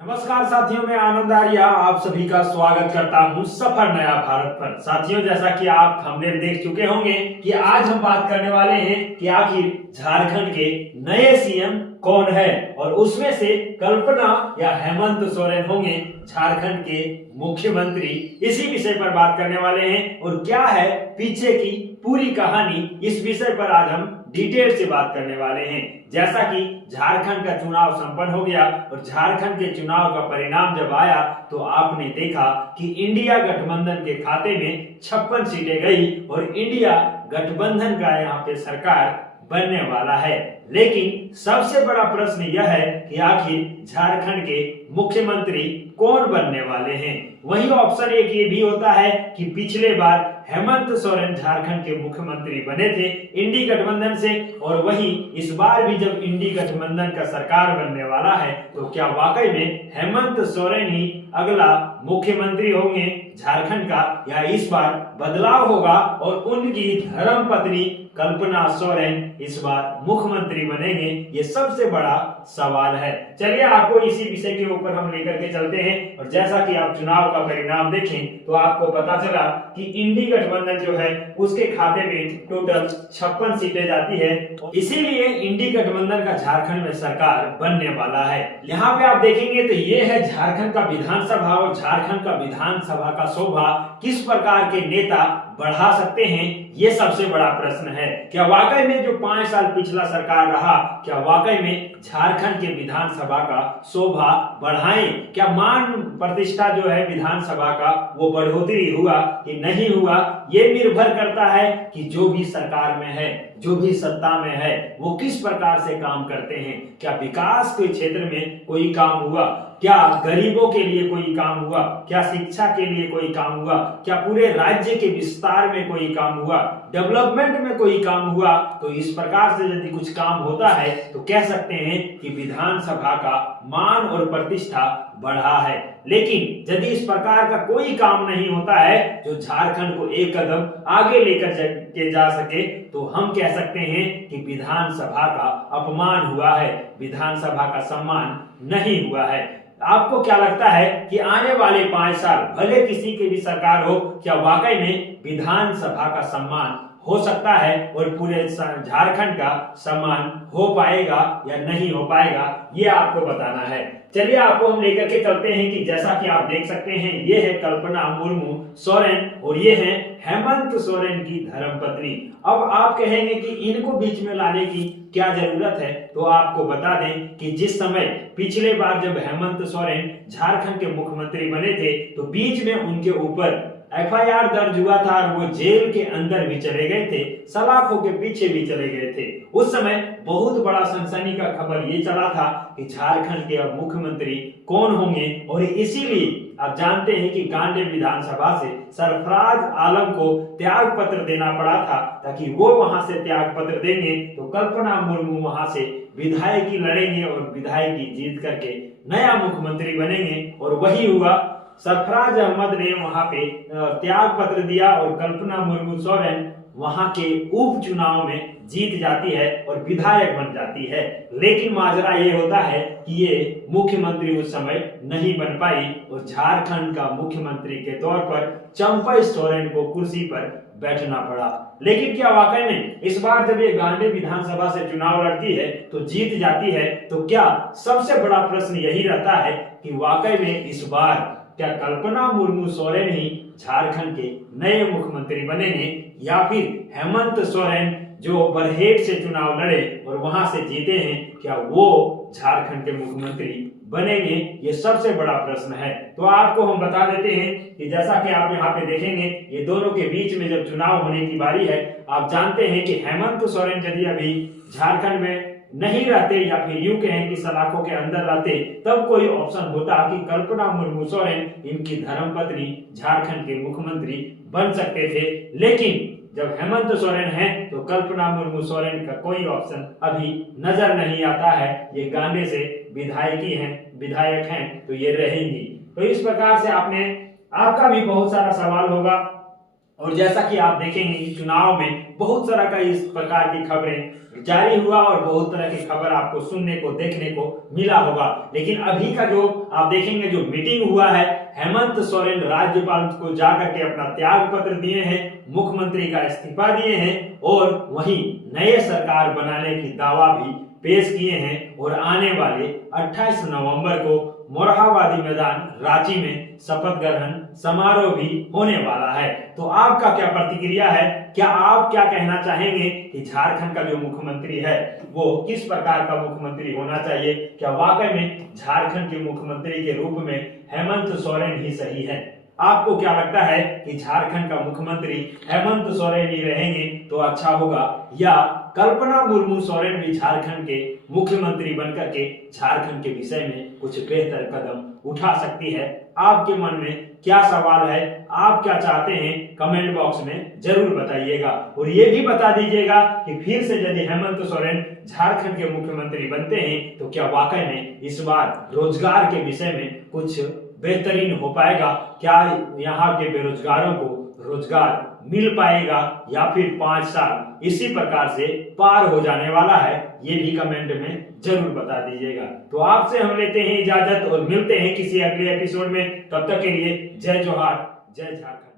नमस्कार साथियों, मैं आनंद आर्या आप सभी का स्वागत करता हूं सफर नया भारत पर। साथियों, जैसा कि आप थंबनेल देख चुके होंगे कि आज हम बात करने वाले हैं कि आखिर झारखंड के नए सीएम कौन है और उसमें से कल्पना या हेमंत सोरेन होंगे झारखंड के मुख्यमंत्री। इसी विषय पर बात करने वाले हैं और क्या है पीछे की पूरी कहानी, इस विषय पर आज हम डिटेल से बात करने वाले हैं। जैसा कि झारखंड का चुनाव संपन्न हो गया और झारखंड के चुनाव का परिणाम जब आया तो आपने देखा कि इंडिया गठबंधन के खाते में 56 सीटें गई और इंडिया गठबंधन का यहाँ पे सरकार बनने वाला है। लेकिन सबसे बड़ा प्रश्न यह है कि आखिर झारखंड के मुख्यमंत्री कौन बनने वाले हैं। वही ऑप्शन एक ये भी होता है कि पिछले बार हेमंत सोरेन झारखंड के मुख्यमंत्री बने थे इंडी गठबंधन से, और वही इस बार भी जब इंडी गठबंधन का सरकार बनने वाला है तो क्या वाकई में हेमंत सोरेन ही अगला मुख्यमंत्री होंगे झारखंड का, या इस बार बदलाव होगा और उनकी धर्मपत्नी कल्पना सोरेन इस बार मुख्यमंत्री बनेंगे। ये सबसे बड़ा सवाल है। चलिए आपको इसी विषय के ऊपर हम लेकर के चलते हैं और जैसा कि आप चुनाव का परिणाम देखें तो आपको पता चला कि इंडी गठबंधन जो है उसके खाते में टोटल 56 सीटें जाती है। इसीलिए इंडी गठबंधन का झारखंड में सरकार बनने वाला है। यहाँ पे आप देखेंगे तो ये है झारखंड का विधानसभा और झारखंड का विधानसभा का शोभा किस प्रकार के नेता बढ़ा सकते हैं, ये सबसे बड़ा प्रश्न है। क्या वाकई में जो 5 साल पिछला सरकार रहा, क्या वाकई में झारखंड के विधानसभा का शोभा बढ़ाएं? क्या मान प्रतिष्ठा जो है विधानसभा का वो बढ़ोतरी हुआ कि नहीं हुआ, ये निर्भर करता है कि जो भी सरकार में है, जो भी सत्ता में है, वो किस प्रकार से काम करते हैं। क्या विकास के क्षेत्र में कोई काम हुआ, क्या गरीबों के लिए कोई काम हुआ, क्या शिक्षा के लिए कोई काम हुआ, क्या पूरे राज्य के विस्तार में कोई काम हुआ, डेवलपमेंट में कोई काम हुआ। तो इस प्रकार से यदि कुछ काम होता है तो कह सकते हैं कि विधानसभा का मान और प्रतिष्ठा बढ़ा है। लेकिन यदि इस प्रकार का कोई काम नहीं होता है जो झारखंड को एक कदम आगे लेकर के जा सके, तो हम कह सकते हैं कि विधानसभा का अपमान हुआ है, विधानसभा का सम्मान नहीं हुआ है। आपको क्या लगता है कि आने वाले 5 साल भले किसी की भी सरकार हो, क्या वाकई में विधानसभा का सम्मान हो सकता है और पूरे झारखंड का सम्मान हो पाएगा या नहीं हो पाएगा, ये आपको बताना है। चलिए आपको हम लेकर के चलते हैं कि जैसा कि आप देख सकते हैं ये है कल्पना मुर्मू सोरेन और ये है हेमंत सोरेन की धर्मपत्नी। अब आप कहेंगे कि इनको बीच में लाने की क्या जरूरत है, तो आपको बता दें कि जिस समय पिछले बार जब हेमंत सोरेन झारखंड के मुख्यमंत्री बने थे तो बीच में उनके ऊपर FIR दर्ज हुआ था और वो जेल के अंदर भी चले गए थे, सलाखों के पीछे भी चले गए थे। उस समय बहुत बड़ा सनसनी का खबर ये चला था कि झारखंड के अब मुख्यमंत्री कौन होंगे, और इसीलिए आप जानते हैं कि गांधी विधानसभा से सरफराज आलम को त्याग पत्र देना पड़ा था, ताकि वो वहां से त्याग पत्र देंगे तो कल्पना मुर्मू वहां से विधायकी लड़ेंगे और विधायकी जीत करके नया मुख्यमंत्री बनेंगे। और वही हुआ, सरफराज अहमद ने वहां पे त्याग पत्र दिया और कल्पना मुर्मू सोरेन वहां के उपचुनाव में जीत जाती है और विधायक बन जाती है। लेकिन माजरा ये होता है कि ये मुख्यमंत्री उस समय नहीं बन पाई और झारखंड का मुख्यमंत्री के तौर पर चंपई सोरेन को कुर्सी पर बैठना पड़ा। लेकिन क्या वाकई में इस बार जब ये गांधी विधानसभा से चुनाव लड़ती है तो जीत जाती है, तो क्या सबसे बड़ा प्रश्न यही रहता है कि वाकई में इस बार क्या कल्पना मुर्मू सोरेन ही झारखंड के नए मुख्यमंत्री बनेंगे, या फिर हेमंत सोरेन जो बरहेट से चुनाव लड़े और वहां से जीते हैं, क्या वो झारखंड के मुख्यमंत्री बनेंगे? ये सबसे बड़ा प्रश्न है। तो आपको हम बता देते हैं कि जैसा कि आप यहाँ पे देखेंगे ये दोनों के बीच में जब चुनाव होने की बारी है, आप जानते हैं कि हेमंत सोरेन यदि अभी झारखंड में नहीं रहते या फिर यूं कहें कि सलाखों के अंदर रहते, तब कोई ऑप्शन होता कि कल्पना मुर्मू सोरेन इनकी धर्मपत्नी झारखंड के मुख्यमंत्री बन सकते थे। लेकिन जब हेमंत सोरेन है तो कल्पना मुर्मू सोरेन का कोई ऑप्शन अभी नजर नहीं आता है। ये गांधी से विधायक हैं तो ये रहेंगी। तो इस प्रकार से आपका भी बहुत सारा सवाल होगा और जैसा कि आप देखेंगे कि चुनाव में बहुत तरह का इस प्रकार की खबरें जारी हुआ और बहुत तरह की खबर आपको सुनने को देखने को मिला होगा। लेकिन अभी का जो आप देखेंगे जो मीटिंग हुआ है, हेमंत सोरेन राज्यपाल को जाकर के अपना त्याग पत्र दिए हैं, मुख्यमंत्री का इस्तीफा दिए हैं और वहीं नए सरकार बनाने की दावा भी पेश किए हैं। और आने वाले 28 नवंबर को मोरहाबादी मैदान रांची में शपथ ग्रहण समारोह भी होने वाला है। तो आपका क्या प्रतिक्रिया है? क्या आप क्या कहना चाहेंगे कि झारखंड का जो मुख्यमंत्री है वो किस प्रकार का मुख्यमंत्री होना चाहिए? क्या वाकई में झारखंड के मुख्यमंत्री के रूप में हेमंत सोरेन ही सही है? आपको क्या लगता है कि झारखंड का मुख्यमंत्री हेमंत सोरेन ही रहेंगे तो अच्छा होगा, या कल्पना मुर्मू सोरेन भी झारखंड के मुख्यमंत्री बनकर के झारखंड के विषय में कुछ बेहतर कदम उठा सकती है? आपके मन में क्या सवाल है? आप क्या चाहते हैं? कमेंट बॉक्स में जरूर बताइएगा। और ये भी बता दीजिएगा कि फिर से यदि हेमंत सोरेन झारखंड के मुख्यमंत्री बनते हैं तो क्या वाकई में इस बार रोजगार के विषय में कुछ बेहतरीन हो पाएगा? क्या यहाँ के बेरोजगारों को रोजगार मिल पाएगा, या फिर 5 साल इसी प्रकार से पार हो जाने वाला है? ये भी कमेंट में जरूर बता दीजिएगा। तो आपसे हम लेते हैं इजाजत और मिलते हैं किसी अगले एपिसोड में। तब तक के लिए जय जोहार, जय झारखंड।